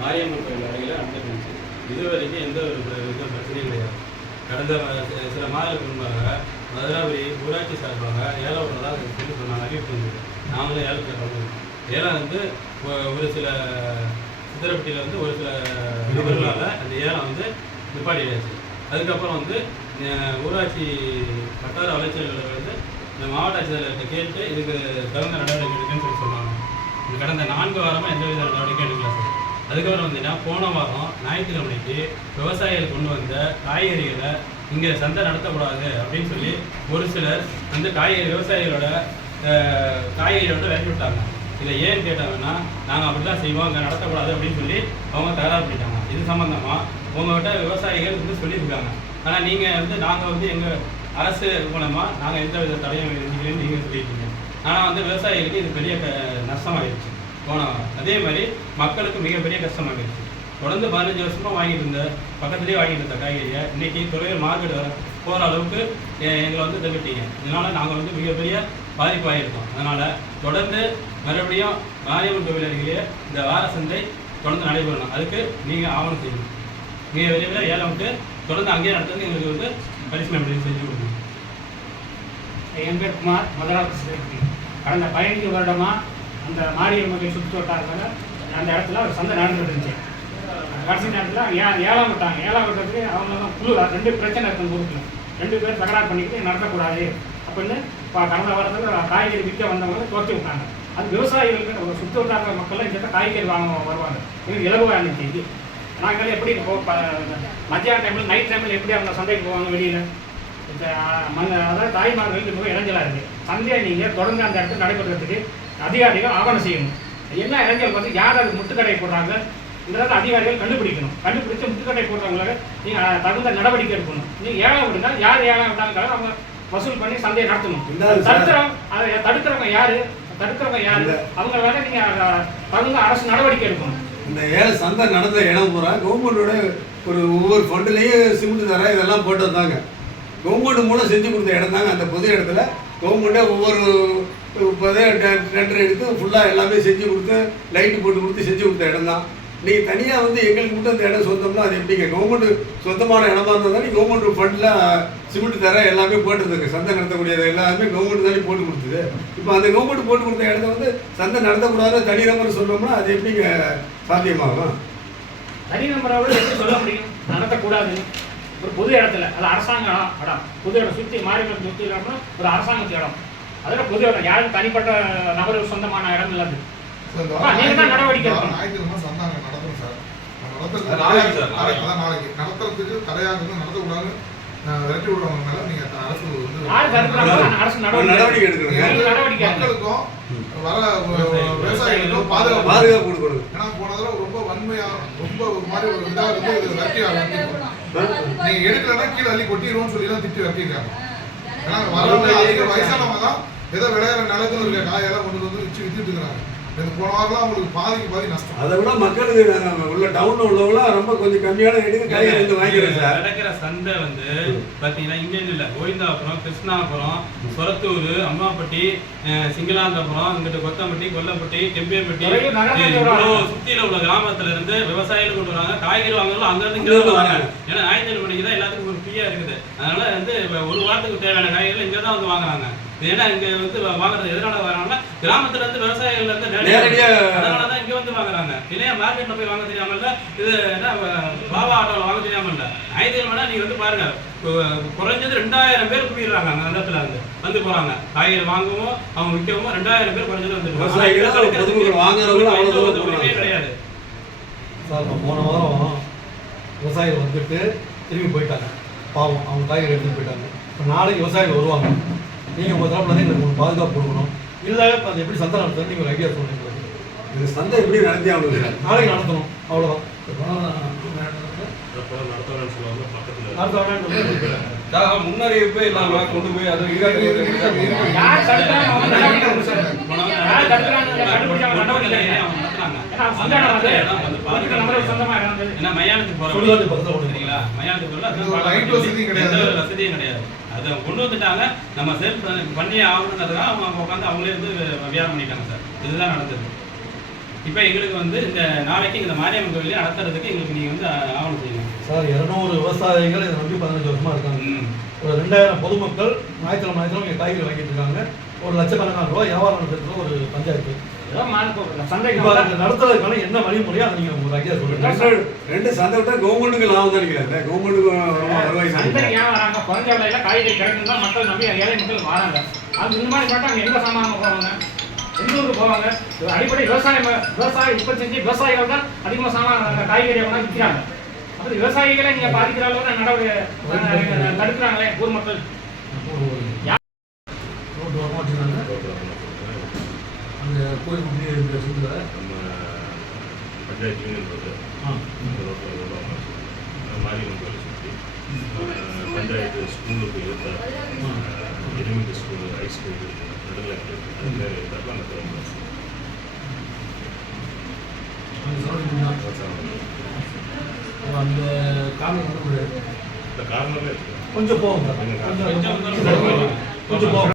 மாரியம்மன் கோயில் அருகில் நடந்துட்டு இருந்துச்சு இது வரைக்கும் எந்த ஒரு பிர- பிரச்சனையும் கிடையாது. கடந்த சில மாதங்களுக்கு முன்பாக மதுராபுரி ஊராட்சி சார்பாக ஏழை விடுறதா சொல்லி சொன்னாங்க அறிவிப்பு இருந்தது நாங்களும் ஏழை கலந்துருக்கோம் ஏழை வந்து ஒரு சில சித்திரப்பட்டியில் வந்து ஒரு சில நபர்களால் அந்த ஏழை வந்து நிப்பாட்டியாச்சு. அதுக்கப்புறம் வந்து ஊராட்சி வட்டார வளர்ச்சியாளர்கள் வந்து இந்த மாவட்ட ஆட்சியர்கிட்ட கேட்டு இதுக்கு தகுந்த நடவடிக்கை எடுக்குன்னு சொல்லி சொன்னாங்க. கடந்த நான்கு வாரமாக எந்த வித நடவடிக்கையும் எடுக்கல சார். அதுக்கப்புறம் வந்தீங்கன்னா போன வாரம் ஞாயிற்றுக்கிழமைக்கு விவசாயிகள் கொண்டு வந்த காய்கறிகளை இங்கே சந்தை நடத்தக்கூடாது அப்படின்னு சொல்லி ஒரு சிலர் வந்து காய்கறி விவசாயிகளோட காய்கறியோட காய்கறியை வந்து விரட்டி விட்டாங்க. இதை ஏன் கேட்டாங்கன்னா நாங்கள் அப்படி தான் செய்வோம் இங்கே நடத்தக்கூடாது அப்படின்னு சொல்லி அவங்க தகராறு பண்ணிட்டாங்க இது சம்மந்தமாக உங்கள்கிட்ட விவசாயிகள் வந்து சொல்லியிருக்காங்க. ஆனால் நீங்கள் வந்து நாங்கள் வந்து எங்கள் அரசு மூலமாக நாங்கள் எந்த வித தடையும் நீங்கள் சொல்லியிருக்கீங்க ஆனால் வந்து விவசாயிகளுக்கு இது பெரிய க போனாங்க. அதே மாதிரி மக்களுக்கு மிகப்பெரிய கஷ்டமாகிடுச்சு தொடர்ந்து பதினஞ்சு வருஷமா வாங்கிட்டு இருந்த பக்கத்துலேயே வாங்கிட்டு இருந்த காய்கறியை இன்னைக்கு துறையூர் மார்க்கெட் வர போகிற அளவுக்கு எங்களை வந்து தள்ளிட்டீங்க. இதனால நாங்கள் வந்து மிகப்பெரிய பாதிப்பாகிருக்கோம் அதனால தொடர்ந்து மறுபடியும் மாரியம்மன் தொழிலாளிகளே இந்த வார சந்தை தொடர்ந்து நடைபெறணும். அதுக்கு நீங்கள் ஆவணம் செய்யணும். மிக விரைவில் ஏழை விட்டு தொடர்ந்து அங்கேயே நடத்துறது எங்களுக்கு வந்து பரிசுமை செஞ்சு கொடுக்கணும். என் பேர் குமார் மதுராபுரி கடந்த பதினைந்து வருடமா அந்த மாரியம்மன் சுற்று வட்டாரத்தில் அந்த இடத்துல ஒரு சந்தை நடந்துட்டு இருந்துச்சு கடைசி நேரத்தில் ஏ ஏழாம் விட்டாங்க ஏழாம் விட்டதுக்கு அவங்க தான் குழு ரெண்டு பிரச்சனை இருக்குன்னு ஊருக்குள்ள ரெண்டு பேர் தகராறு பண்ணிக்கிட்டு நடத்தக்கூடாது. அப்படின்னு இப்போ கடந்த வாரத்தில் காய்கறி விற்க வந்தவங்க துரத்தி விட்டாங்க. அது விவசாயிகளுக்கு ஒரு சுற்று வட்டார மக்கள்லாம் இங்கே காய்கறி வாங்க வருவாங்க. இது இலகுவாக இருந்துச்சு இது நாங்கள் எப்படி மத்தியான டைமில் நைட் டைமில் எப்படி அவங்க சந்தைக்கு போவாங்க வெளியில்? இந்த மண் அதாவது தாய்மார்கள் மிகவும் இளைஞலாக இருக்குது சந்தையை நீங்கள் தொடர்ந்து அந்த இடத்துல நடைபெறுறதுக்கு அதிகாரிகள் ஆவணம் செய்யணும். என்ன இடைஞ்சல் பார்த்து யார் அது முட்டுக்கடை போடுறாங்க? இதெல்லாம் அதிகாரிகள் கண்டுபிடிக்கணும். கண்டுபிடிச்சு முட்டுக்கடை போடுறவங்களுக்கு நீங்கள் தகுந்த நடவடிக்கை எடுக்கணும். நீங்கள் ஏழை விடுங்க. யார் ஏழை விட்டாலும் அவங்க வசூல் பண்ணி சந்தையை நடத்தணும். தடுக்கிறவங்க அதை தடுக்கிறவங்க யாரு? தடுக்கிறவங்க யாரு? அவங்க வேலை நீங்கள் தகுந்த அரசு நடவடிக்கை எடுக்கணும். இந்த ஏழை சந்தை நடந்த இடம் பூரா கவர்மெண்டோட ஒரு ஒவ்வொரு ஃபண்டுலேயும் சிமெண்ட் தர இதெல்லாம் போட்டு வந்தாங்க. கவர்மெண்ட் மூலம் செஞ்சு கொடுத்த இடம் தாங்க அந்த பொது இடத்துல. கவர்மெண்ட்டே ஒவ்வொரு இப்போதே டெண்டர் எடுத்து ஃபுல்லாக எல்லாமே செஞ்சு கொடுத்து லைட்டு போட்டு கொடுத்து செஞ்சு கொடுத்த இடம் தான். நீங்கள் தனியாக வந்து எங்களுக்கு மட்டும் அந்த இடம் சொந்தம்னா அது எப்படிங்க? கவர்மெண்ட் சொந்தமான இடமா இருந்தால் தானே கவர்மெண்ட் ஃபண்டில் சிமெண்ட் தர எல்லாமே போட்டுருந்துங்க சந்தை நடத்தக்கூடியது எல்லாமே கவர்மெண்ட் தானே போட்டு கொடுத்தது. இப்போ அந்த கவர்மெண்ட் போட்டு கொடுத்த இடத்த வந்து சந்தை நடத்தக்கூடாது தனி நம்பர் சொன்னோம்னா அது எப்படிங்க சாத்தியமாகும்? தனி நம்பராவது எப்படி சொல்ல முடியும்? நடத்தக்கூடாது. ஒரு பொது இடத்துல அது அரசாங்கம் இடம் இடம் பொது இடம் சுற்றி மாறி சுற்றி இடம்னா ஒரு அரசாங்கத்து இடம். அதில் பொது இடம் யாரும் தனிப்பட்ட நபருக்கு சொந்தமான இடம் இல்லை நீங்க தான் நடவடிக்கை. ஞாயிற்றுக்கிழமை சந்தை அங்க நடத்துறோம் சார். நாளைக்கு. நடத்துறதுக்கு தடையாக இருந்து நடத்தக்கூடாதுன்னு, நான் விரட்டி விடுறவங்க மேல நீங்க அரசு வந்து நடவடிக்கை எடுக்கணும். மக்களுக்கும் வர விவசாயிகளுக்கும் பாதுகாப்பு பாதுகாப்பு கொடுக்கணும் ஏன்னா போன தடவை ரொம்ப வன்மையா ரொம்ப ஒரு மாதிரி ஒரு இதா இருந்து இது விரட்டி. நீங்க எடுக்கலைன்னா கீழே அள்ளி கொட்டிடுவோம்னு சொல்லி தான் திட்டி விரட்டிருக்காங்க ஏன்னா வரவங்க அதிக வயசானவங்க தான் ஏதோ விளையாடுற நிலத்துல இருக்க காயெல்லாம் கொண்டு வந்து வச்சு வித்துட்டு இருக்காங்க இந்த போன வாரம்லாம் அவங்களுக்கு பாதிக்கு பாதி நஷ்டம். அதை விட மக்களுக்கு உள்ள டவுன்ல உள்ளவங்களாம் ரொம்ப கொஞ்சம் கம்மியான ரேட்டுக்கு காய்கறி வந்து வாங்கிக்கிறோம் சார். நடக்கிற சந்தை வந்து பாத்தீங்கன்னா இங்க இல்ல கோவிந்தாபுரம் கிருஷ்ணாபுரம் சொரத்தூர் அம்மாப்பட்டி சிங்களாந்தபுரம் இங்கிட்ட கொத்தம்பட்டி கொல்லப்பட்டி வருவாங்க. சுத்தியில உள்ள கிராமத்துல இருந்து விவசாயிகள் கொண்டு வராங்க. காய்கறி வாங்குறதும் அங்க இருந்து இங்க வராங்க. ஏன்னா ஞாயிற்று மணிக்கு தான் எல்லாத்துக்கும் ஒரு ஃப்ரீயா இருக்குது. அதனால வந்து இப்ப ஒரு வாரத்துக்கு தேவையான காய்கறிகள் இங்க தான் வந்து வாங்குறாங்க. ஏன்னா இங்க வந்து வாங்குறது எதனால வராங்கன்னா கிராமத்துல இருந்து விவசாயிகள்ல இருந்து நேரடியா அதனால தான் இங்க வந்து வாங்குறாங்க. இல்லையா மார்க்கெட்ல போய் வாங்க தெரியாமல்ல இது என்ன பாபா ஆட்டோல வாங்க தெரியாமல்ல ஞாயிற்றுக்கிழமை நீங்க வந்து பாருங்க குறைஞ்சது ரெண்டாயிரம் பேர் குவிடுறாங்க அந்த இடத்துல இருந்து வந்து போறாங்க. காய்கறி வாங்கவும் அவங்க விற்கவும் ரெண்டாயிரம் பேர் குறைஞ்சது வந்து விவசாயிகள். கிடையாது. சார் போன வாரம் விவசாயிகள் வந்துட்டு திரும்பி போயிட்டாங்க. பாவம் அவங்க காய்கறி எடுத்துட்டு போயிட்டாங்க. இப்போ நாளைக்கு விவசாயிகள் வருவாங்க. நீங்கள் உங்கள் தரப்புல இருந்து எங்களுக்கு ஒரு பாதுகாப்பு கொடுக்கணும். இல்லை அது எப்படி சந்தை நடத்துறது நீங்கள் ஒரு ஐடியா சொல்லுங்க எங்களுக்கு. இந்த சந்தை எப்படி நடத்தி ஆகணும் நாளைக்கு நடத்தணும் அவ்வளோதான் முன்னறிவிப்பே இல்லாம கொண்டு போய் அதை மயானத்துக்கு சரிங்களா மயானத்துக்கு இது வசதியும் கிடையாது. அதை கொண்டு வந்துட்டாங்க. நம்ம செல்ஃப் பண்ணியே ஆகணுங்கிறதுக்காக அவங்க உட்காந்து அவங்களே வந்து வியாபாரம் பண்ணிட்டாங்க சார். இதுதான் நடந்தது. இப்போ எங்களுக்கு வந்து இந்த நாளைக்கு இந்த மாரியம்மன் கோயிலே நடத்துறதுக்கு எங்களுக்கு நீங்கள் வந்து ஆவணம் செய்யணும் சார் இரநூறு விவசாயிகள் இதை நம்பி பதினஞ்சு வருஷமா இருக்காங்க. ஒரு ரெண்டாயிரம் பொதுமக்கள் ஞாயிற்றுக்கிழமை ஞாயிற்றுக்கிழமை காய்கறி வாங்கிட்டு இருக்காங்க. ஒரு லட்சக்கணக்கான ரூபாய் வியாபாரம் நடத்துறது ஒரு பஞ்சாயத்து. நடத்துறதுக்கான என்ன வழிமுறையோ அதை நீங்கள் உங்கள் ஐடியா சொல்லுங்க. ரெண்டு ரெண்டு சந்தை விட்டா கவர்மெண்ட்டுக்கு லாபம் தான் நினைக்கிறேன் கவர்மெண்ட்டுக்கு சந்தை ஏன் வராங்க? குறைஞ்ச விலையில காய்கறி கிடைக்கும் தான் மக்கள் நம்பி ஏழை மக்கள் வராங்க. அது இந்த மாதிரி பார்த்தா அங்கே எந்த சாமான் போவாங்க? போவாங்க? அடிப்படை விவசாயம் விவசாய உற்பத்தி செஞ்சு விவசாயிகள் தான் அதிகமாக சாமான் காய்கறியை கொண்டாந்து விற்கிறாங்க அப்படி விவசாயிகளை நீங்கள் பாதிக்கிற அளவுக்கு நடவடிக்கை தடுக்கிறாங்களே ஊர் மக்கள். பஞ்சாயத்து யூனியன் ரோடு இந்த ரோட்டில் வருவாங்க மாரியம்மன் கோயில் சுற்றி பஞ்சாயத்து ஸ்கூலுக்கு எலிமெண்ட்ரி ஸ்கூலு ஹை ஸ்கூலு நடுவில் அந்த அந்த காரணம் இந்த போகும் கொஞ்சம் கொஞ்சம் போகும்